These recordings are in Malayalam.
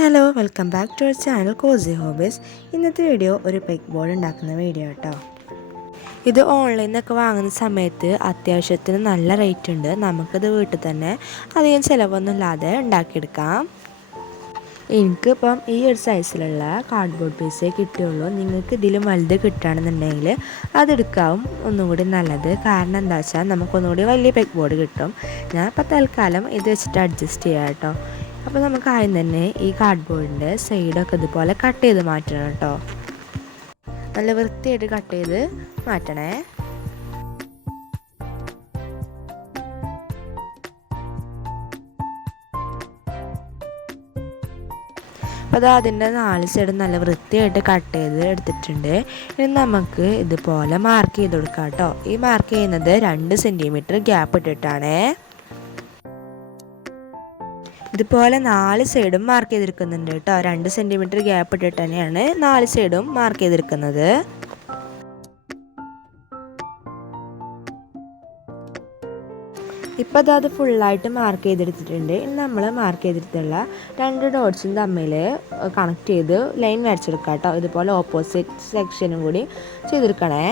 Hello welcome back to our channel Cozy Hobbies. ഇന്നത്തെ വീഡിയോ ഒരു പെഗ് ബോർഡ് ഉണ്ടാക്കുന്ന വീഡിയോ കേട്ടോ. ഇത് ഓൺലൈനിൽ നിന്നൊക്കെ വാങ്ങുന്ന സമയത്ത് അത്യാവശ്യത്തിന് നല്ല റേറ്റ് ഉണ്ട്. നമുക്കിത് വീട്ടിൽ തന്നെ അധികം ചിലവൊന്നും ഇല്ലാതെ ഉണ്ടാക്കിയെടുക്കാം. എനിക്കിപ്പം ഈ ഒരു സൈസിലുള്ള കാർഡ്ബോർഡ് പീസേ കിട്ടിയുള്ളൂ. നിങ്ങൾക്ക് ഇതിലും വലുത് കിട്ടുകയാണെന്നുണ്ടെങ്കിൽ അതെടുക്കാവും ഒന്നും കൂടി നല്ലത്. കാരണം എന്താ വെച്ചാൽ നമുക്കൊന്നുകൂടി വലിയ പെഗ് ബോർഡ് കിട്ടും. ഞാൻ ഇപ്പോൾ തൽക്കാലം ഇത് വെച്ചിട്ട് അഡ്ജസ്റ്റ് ചെയ്യാം കേട്ടോ. അപ്പോൾ നമുക്ക് ആദ്യം തന്നെ ഈ കാർഡ്ബോർഡിൻ്റെ സൈഡൊക്കെ ഇതുപോലെ കട്ട് ചെയ്ത് മാറ്റണം കേട്ടോ. നല്ല വൃത്തിയായിട്ട് കട്ട് ചെയ്ത് മാറ്റണേ. അപ്പോൾ അത് അതിൻ്റെ 4 സൈഡും നല്ല വൃത്തിയായിട്ട് കട്ട് ചെയ്ത് എടുത്തിട്ടുണ്ട്. ഇനി നമുക്ക് ഇതുപോലെ മാർക്ക് ചെയ്ത് കൊടുക്കാം കേട്ടോ. ഈ മാർക്ക് ചെയ്യുന്നത് 2 സെൻറ്റിമീറ്റർ ഗ്യാപ്പ് ഇട്ടിട്ടാണേ. ഇതുപോലെ 4 സൈഡും മാർക്ക് ചെയ്തെടുക്കുന്നുണ്ട് കേട്ടോ. 2 സെൻറ്റിമീറ്റർ ഗ്യാപ്പ് ഇട്ടിട്ട് തന്നെയാണ് 4 സൈഡും മാർക്ക് ചെയ്തെടുക്കുന്നത്. ഇപ്പോൾ അത് ഫുള്ളായിട്ട് മാർക്ക് ചെയ്തെടുത്തിട്ടുണ്ട്. ഇനി നമ്മൾ മാർക്ക് ചെയ്തിട്ടുള്ള 2 ഡോട്ട്സും തമ്മിൽ കണക്ട് ചെയ്ത് ലൈൻ വരച്ചെടുക്കാം കേട്ടോ. ഇതുപോലെ ഓപ്പോസിറ്റ് സെക്ഷനും കൂടി ചെയ്തെടുക്കണേ.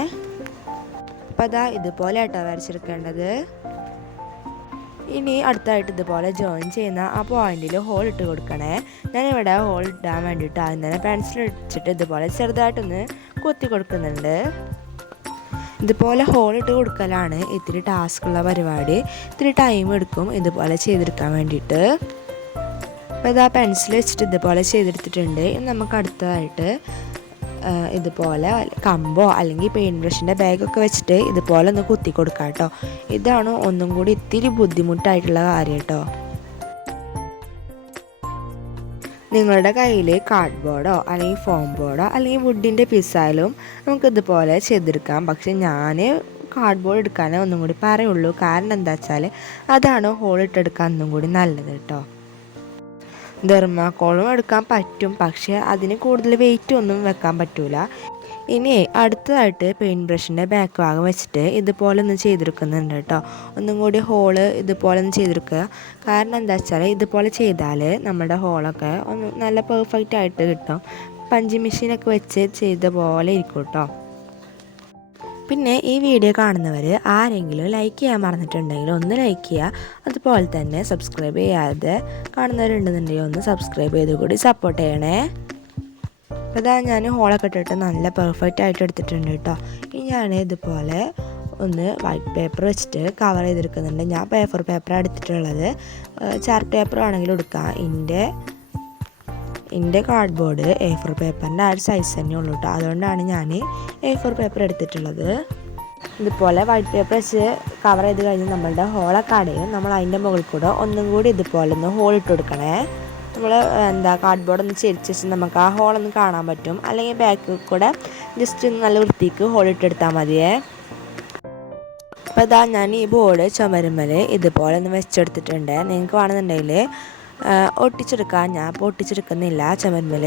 അപ്പോൾ അതാ ഇതുപോലെ കേട്ടോ വരച്ചെടുക്കേണ്ടത്. ഇനി അടുത്തായിട്ട് ഇതുപോലെ ജോയിൻ ചെയ്യുന്ന ആ പോയിന്റിൽ ഹോൾ ഇട്ട് കൊടുക്കണേ. ഞാനിവിടെ ഹോൾ ഇടാൻ വേണ്ടിയിട്ട് ആദ്യം തന്നെ പെൻസിൽ വെച്ചിട്ട് ഇതുപോലെ ചെറുതായിട്ടൊന്ന് കൊത്തി കൊടുക്കുന്നുണ്ട്. ഇതുപോലെ ഹോൾ ഇട്ട് കൊടുക്കലാണ് ഇത്തിരി ടാസ്ക്കുള്ള പരിപാടി. ഇത്തിരി ടൈം എടുക്കും ഇതുപോലെ ചെയ്തെടുക്കാൻ വേണ്ടിയിട്ട്. അപ്പോൾ ഇതാ പെൻസിൽ വെച്ചിട്ട് ഇതുപോലെ ചെയ്തെടുത്തിട്ടുണ്ട്. ഇനി നമുക്ക് അടുത്തതായിട്ട് ഇതുപോലെ കമ്പോ അല്ലെങ്കിൽ പെയിൻറ്റ് ബ്രഷിൻ്റെ ബാഗൊക്കെ വെച്ചിട്ട് ഇതുപോലെ ഒന്ന് കുത്തി കൊടുക്കാം കേട്ടോ. ഇതാണ് ഒന്നും കൂടി ഇത്തിരി ബുദ്ധിമുട്ടായിട്ടുള്ള കാര്യം കേട്ടോ. നിങ്ങളുടെ കയ്യിൽ കാർഡ്ബോർഡോ അല്ലെങ്കിൽ ഫോം ബോർഡോ അല്ലെങ്കിൽ വുഡിൻ്റെ പീസായാലും നമുക്കിതുപോലെ ചെയ്തെടുക്കാം. പക്ഷെ ഞാൻ കാർഡ്ബോർഡ് എടുക്കാനേ ഒന്നും കൂടി പറയുള്ളൂ. കാരണം എന്താ വെച്ചാൽ അതാണ് ഹോൾ ഇട്ടെടുക്കാൻ ഒന്നും കൂടി നല്ലത് കേട്ടോ. തെർമാക്കോളും എടുക്കാൻ പറ്റും, പക്ഷേ അതിന് കൂടുതൽ വെയിറ്റ് ഒന്നും വെക്കാൻ പറ്റില്ല. ഇനി അടുത്തതായിട്ട് പെയിൻറ്റ് ബ്രഷിൻ്റെ ബാക്ക് ഭാഗം വെച്ചിട്ട് ഇതുപോലെ ഒന്ന് ചെയ്തെടുക്കുന്നുണ്ട് കേട്ടോ. ഒന്നും കൂടി ഹോള് ഇതുപോലെ ഒന്ന് ചെയ്തെടുക്കുക. കാരണം എന്താ വെച്ചാൽ ഇതുപോലെ ചെയ്താൽ നമ്മുടെ ഹോളൊക്കെ ഒന്ന് നല്ല പെർഫെക്റ്റ് ആയിട്ട് കിട്ടും. പഞ്ചിങ് മെഷീനൊക്കെ വെച്ച് ചെയ്ത പോലെ ഇരിക്കും കേട്ടോ. പിന്നെ ഈ വീഡിയോ കാണുന്നവർ ആരെങ്കിലും ലൈക്ക് ചെയ്യാൻ മറന്നിട്ടുണ്ടെങ്കിൽ ഒന്ന് ലൈക്ക് ചെയ്യുക. അതുപോലെ തന്നെ സബ്സ്ക്രൈബ് ചെയ്യാതെ കാണുന്നവരുണ്ടെന്നുണ്ടെങ്കിൽ ഒന്ന് സബ്സ്ക്രൈബ് ചെയ്ത് കൂടി സപ്പോർട്ട് ചെയ്യണേ. അപ്പോൾ ഇതാ ഞാൻ ഹോളൊക്കെ ഇട്ടിട്ട് നല്ല പെർഫെക്റ്റ് ആയിട്ട് എടുത്തിട്ടുണ്ട് കേട്ടോ. ഇനി ഞാൻ ഇതുപോലെ ഒന്ന് വൈറ്റ് പേപ്പർ വെച്ചിട്ട് കവർ ചെയ്തെടുക്കുന്നുണ്ട്. ഞാൻ പേപ്പർ എടുത്തിട്ടുള്ളത്. ചാർട്ട് പേപ്പർ ആണെങ്കിലും എടുക്കാം. എൻ്റെ കാർഡ്ബോർഡ് A4 പേപ്പറിൻ്റെ ആ ഒരു സൈസ് തന്നെ ഉള്ളൂ കേട്ടോ. അതുകൊണ്ടാണ് ഞാൻ A4 പേപ്പർ എടുത്തിട്ടുള്ളത്. ഇതുപോലെ വൈറ്റ് പേപ്പർ വെച്ച് കവർ ചെയ്ത് കഴിഞ്ഞ് നമ്മളുടെ ഹോളൊക്കെ അടയും. നമ്മൾ അതിൻ്റെ മുകളിൽ കൂടെ ഒന്നും കൂടി ഇതുപോലെ ഒന്ന് ഹോൾ ഇട്ട് കൊടുക്കണേ. നമ്മൾ കാർഡ്ബോർഡ് ഒന്ന് ചെരിച്ച് വെച്ച് നമുക്ക് ആ ഹോളൊന്ന് കാണാൻ പറ്റും. അല്ലെങ്കിൽ ബാക്കിൽ കൂടെ ജസ്റ്റ് നല്ല വൃത്തിക്ക് ഹോൾ ഇട്ടെടുത്താൽ മതിയേ. അപ്പോൾ ഇതാ ഞാൻ ഈ ബോർഡ് ചുമരുമ്മൽ ഇതുപോലെ ഒന്ന് വെച്ചെടുത്തിട്ടുണ്ട്. നിങ്ങൾക്ക് വേണമെന്നുണ്ടെങ്കിൽ ഒട്ടിച്ചെടുക്കാം. ഞാൻ ഇപ്പോൾ ഒട്ടിച്ചെടുക്കുന്നില്ല ചുമരുമ്മൽ.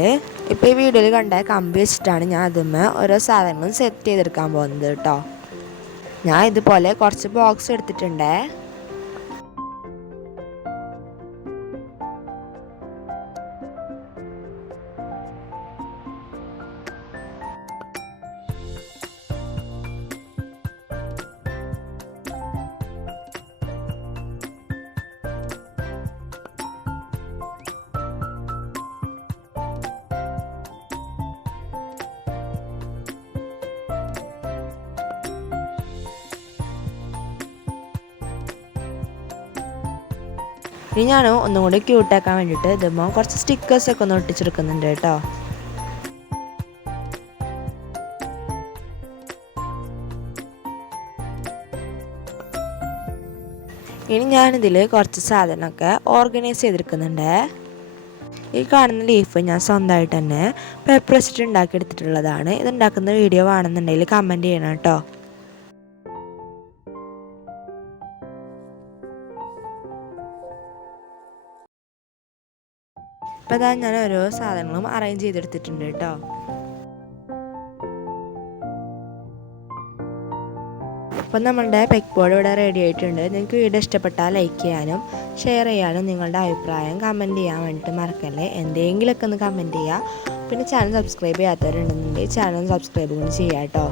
ഇപ്പോൾ ഈ വീഡിയോയിൽ കണ്ട കമ്പി വെച്ചിട്ടാണ് ഞാൻ അതുമ്മേ ഓരോ സാധനങ്ങളും സെറ്റ് ചെയ്തെടുക്കാൻ പോകുന്നത് കേട്ടോ. ഞാൻ ഇതുപോലെ കുറച്ച് ബോക്സ് എടുത്തിട്ടുണ്ട്. ഇനി ഞാൻ ഒന്നും കൂടി ക്യൂട്ടാക്കാൻ വേണ്ടിയിട്ട് ഇതുമ്പോൾ കുറച്ച് സ്റ്റിക്കേഴ്സൊക്കെ ഒന്ന് ഒട്ടിച്ചെടുക്കുന്നുണ്ട് കേട്ടോ. ഇനി ഞാനിതിൽ കുറച്ച് സാധനമൊക്കെ ഓർഗനൈസ് ചെയ്തെടുക്കുന്നുണ്ട്. ഈ കാണുന്ന ലീഫ് ഞാൻ സ്വന്തമായിട്ട് തന്നെ പേപ്പർ വെച്ചിട്ട് ഉണ്ടാക്കിയെടുത്തിട്ടുള്ളതാണ്. ഇതുണ്ടാക്കുന്ന വീഡിയോ വേണമെന്നുണ്ടെങ്കിൽ കമൻറ്റ് ചെയ്യണം കേട്ടോ. അപ്പോൾ അതാ ഞാൻ ഓരോ സാധനങ്ങളും അറേഞ്ച് ചെയ്തെടുത്തിട്ടുണ്ട് കേട്ടോ. അപ്പോൾ നമ്മളുടെ പെഗ് ബോർഡ് ഇവിടെ റെഡി ആയിട്ടുണ്ട്. നിങ്ങൾക്ക് വീഡിയോ ഇഷ്ടപ്പെട്ടാൽ ലൈക്ക് ചെയ്യാനും ഷെയർ ചെയ്യാനും നിങ്ങളുടെ അഭിപ്രായം കമൻറ്റ് ചെയ്യാൻ വേണ്ടിയിട്ട് മറക്കല്ലേ. എന്തെങ്കിലുമൊക്കെ ഒന്ന് കമൻറ്റ് ചെയ്യുക. പിന്നെ ചാനൽ സബ്സ്ക്രൈബ് ചെയ്യാത്തവരുണ്ടെന്നുണ്ടെങ്കിൽ ചാനൽ സബ്സ്ക്രൈബ് കൂടി ചെയ്യാം കേട്ടോ.